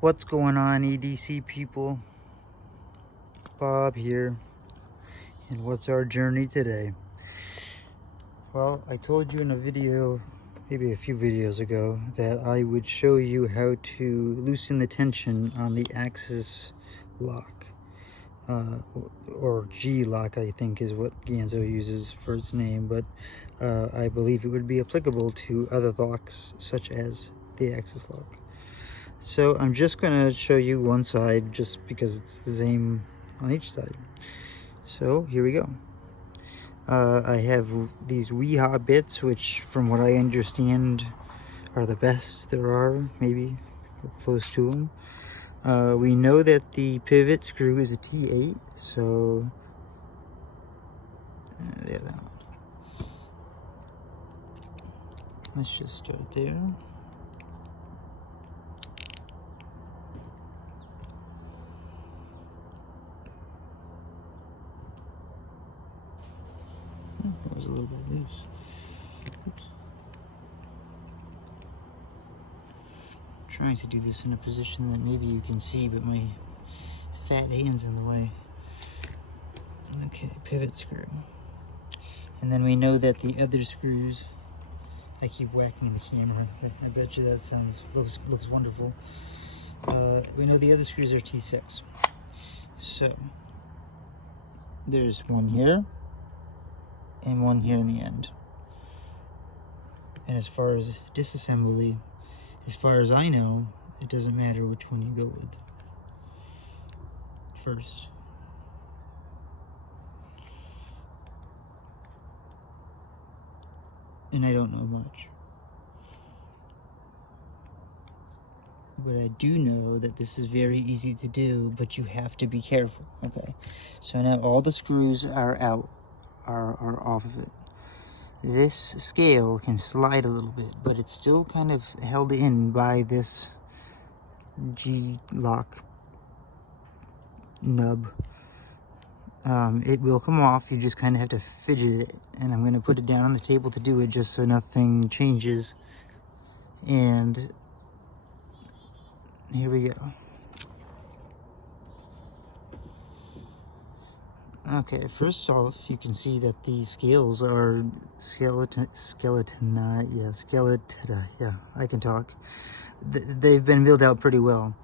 What's going on, EDC people? Bob here. And what's our journey today? Well, I told you in a video, maybe a few videos ago, that I would show you how to loosen the tension on the axis lock. Or G lock, I think is what Ganzo uses for its name, but I believe it would be applicable to other locks such as the axis lock. So I'm just going to show you one side just because it's the same on each side. So here we go. I have these Weehaw bits, which from what I understand are the best there are, maybe close to them. We know that the pivot screw is a T8, so there, that one. Let's just start there. That was a little bit loose. Oops. I'm trying to do this in a position that maybe you can see, but my fat hand's in the way. Okay, pivot screw. And then we know that the other screws, I keep whacking the camera. I bet you that looks wonderful. We know the other screws are T6. So there's one here and one here in the end. And as far as disassembly, as far as I know, it doesn't matter which one you go with first. And I don't know much. But I do know that this is very easy to do, but you have to be careful. Okay, so now all the screws are out, are off of it. This scale can slide a little bit, but it's still kind of held in by this G-lock nub. It will come off, you just kind of have to fidget it, and I'm going to put it down on the table to do it just so nothing changes. And here we go. Okay, first off, you can see that the scales are skeleton, yeah, I can talk. They've been built out pretty well.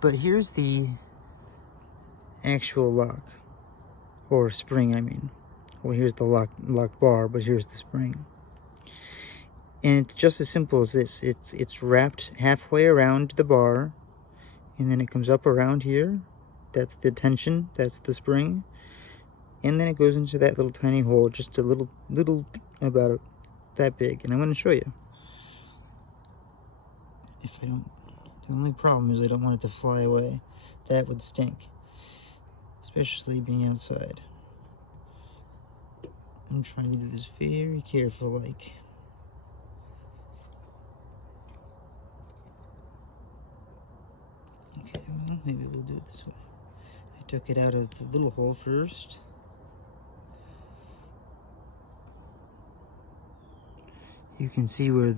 But here's the actual lock, or spring, I mean. Well, here's the lock bar, but here's the spring. And it's just as simple as this. It's wrapped halfway around the bar, and then it comes up around here. That's the tension, that's the spring. And then it goes into that little tiny hole, just a little about that big. And I'm going to show you. If I don't, the only problem is I don't want it to fly away. That would stink, especially being outside. I'm trying to do this very careful, like. Okay, well, maybe we'll do it this way. I took it out of the little hole first. You can see where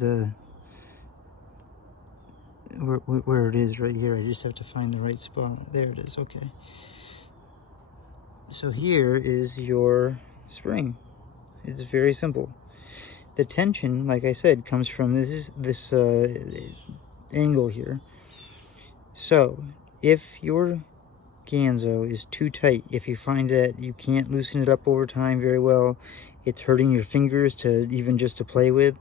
where it is right here. I just have to find the right spot. There it is. Okay. So here is your spring. It's very simple. The tension, like I said, comes from this angle here. So if your Ganzo is too tight, if you find that you can't loosen it up over time very well, it's hurting your fingers to even just to play with,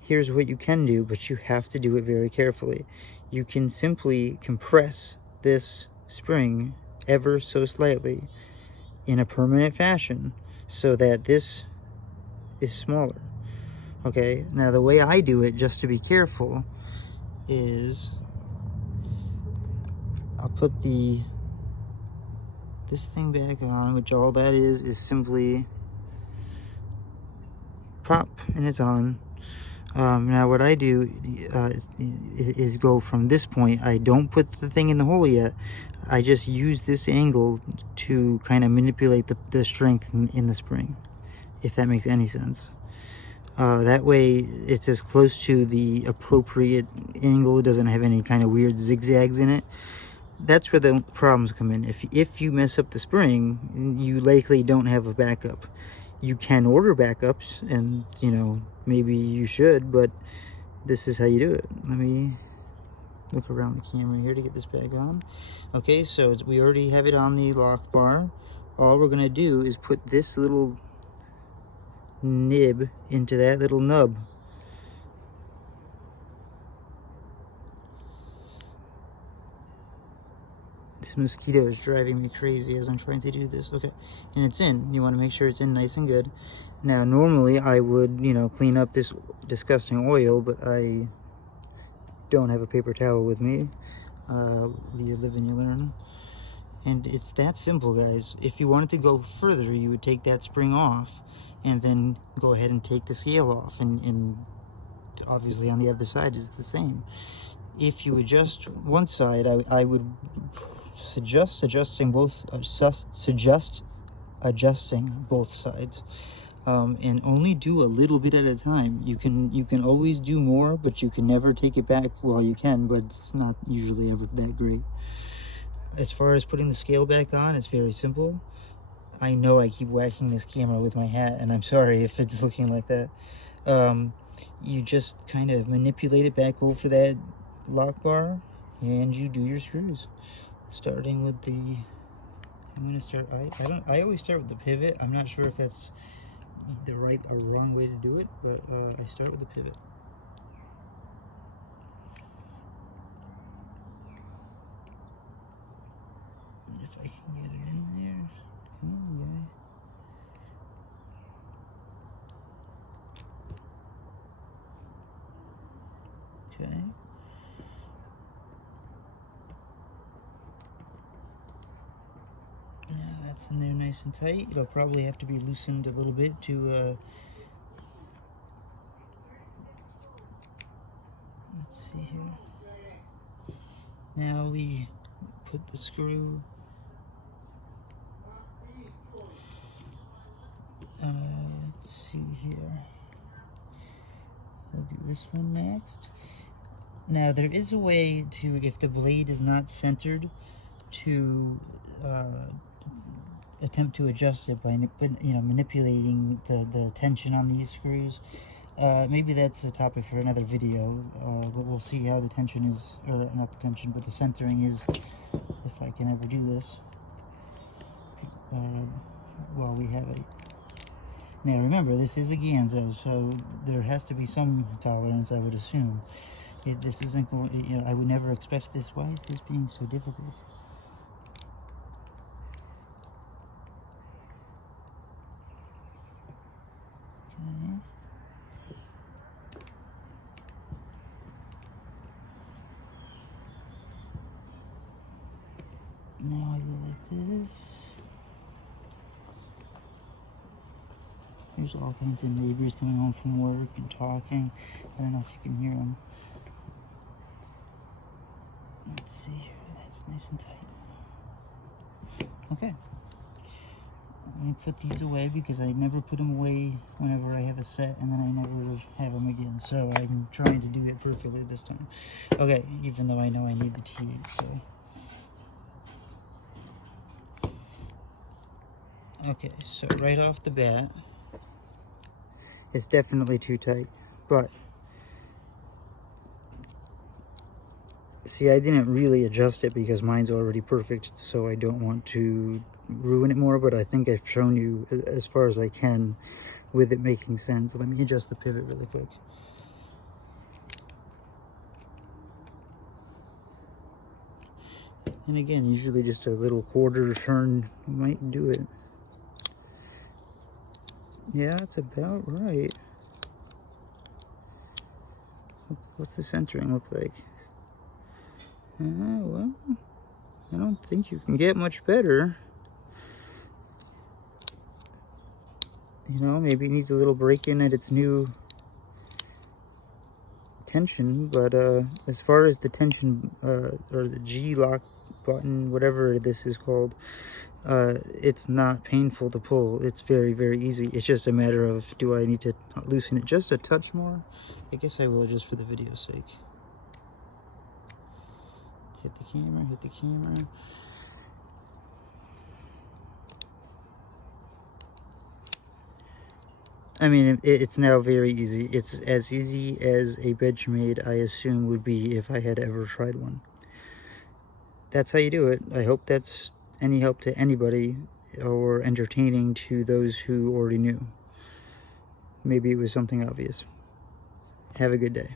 here's what you can do, but you have to do it very carefully. You can simply compress this spring ever so slightly in a permanent fashion so that this is smaller. Okay, now the way I do it, just to be careful, is I'll put this thing back on, which all that is simply pop, and it's on. Now what I do is go from this point. I don't put the thing in the hole yet. I just use this angle to kind of manipulate the strength in the spring, if that makes any sense. That way it's as close to the appropriate angle. It doesn't have any kind of weird zigzags in it. That's where the problems come in. If you mess up the spring, you likely don't have a backup. You can order backups, and you know, maybe you should, but this is how you do it. Let me look around the camera here to get this bag on. Okay, so we already have it on the lock bar. All we're gonna do is put this little nib into that little nub. This mosquito is driving me crazy as I'm trying to do this. Okay, and it's in. You want to make sure it's in nice and good. Now, normally I would, you know, clean up this disgusting oil, but I don't have a paper towel with me. You live and you learn. And it's that simple, guys. If you wanted to go further, you would take that spring off and then go ahead and take the scale off. And obviously on the other side is the same. If you adjust one side, I would suggest adjusting both sides, and only do a little bit at a time. You can always do more, but you can never take it back. Well, you can, but it's not usually ever that great. As far as putting the scale back on, it's very simple. I know I keep whacking this camera with my hat, and I'm sorry if it's looking like that. You just kind of manipulate it back over that lock bar, and you do your screws. Starting with the, I'm gonna start. I always start with the pivot. I'm not sure if that's the right or wrong way to do it, but I start with the pivot. If I can get it in there. Come on, guy. Okay. Now that's in there nice and tight. It'll probably have to be loosened a little bit to let's see here. Now we put the screw. Let's see here. We'll do this one next. Now there is a way to, if the blade is not centered, to attempt to adjust it by, you know, manipulating the tension on these screws. Maybe that's a topic for another video, but we'll see how the tension is, or not the tension, but the centering is, if I can ever do this while we have it. Now remember, this is a Ganzo, so there has to be some tolerance, I would assume. This isn't going, you know, I would never expect this. Why is this being so difficult? Okay. Now I go like this. There's all kinds of neighbors coming home from work and talking. I don't know if you can hear them. Let's see here. That's nice and tight. Okay. I'm going to put these away because I never put them away whenever I have a set, and then I never have them again. So I'm trying to do it perfectly this time. Okay, even though I know I need the T, so. Okay, so right off the bat, it's definitely too tight, but see, I didn't really adjust it because mine's already perfect, so I don't want to ruin it more, but I think I've shown you as far as I can with it making sense. Let me adjust the pivot really quick. And again, usually just a little quarter turn might do it. Yeah, that's about right. What's the centering look like? Well, I don't think you can get much better. You know, maybe it needs a little break-in at its new tension, but as far as the tension or the G-lock button, whatever this is called, it's not painful to pull. It's very, very easy. It's just a matter of, do I need to loosen it just a touch more? I guess I will, just for the video's sake. Hit the camera, hit the camera. I mean, it's now very easy. It's as easy as a Benchmade, I assume, would be if I had ever tried one. That's how you do it. I hope that's any help to anybody, or entertaining to those who already knew. Maybe it was something obvious. Have a good day.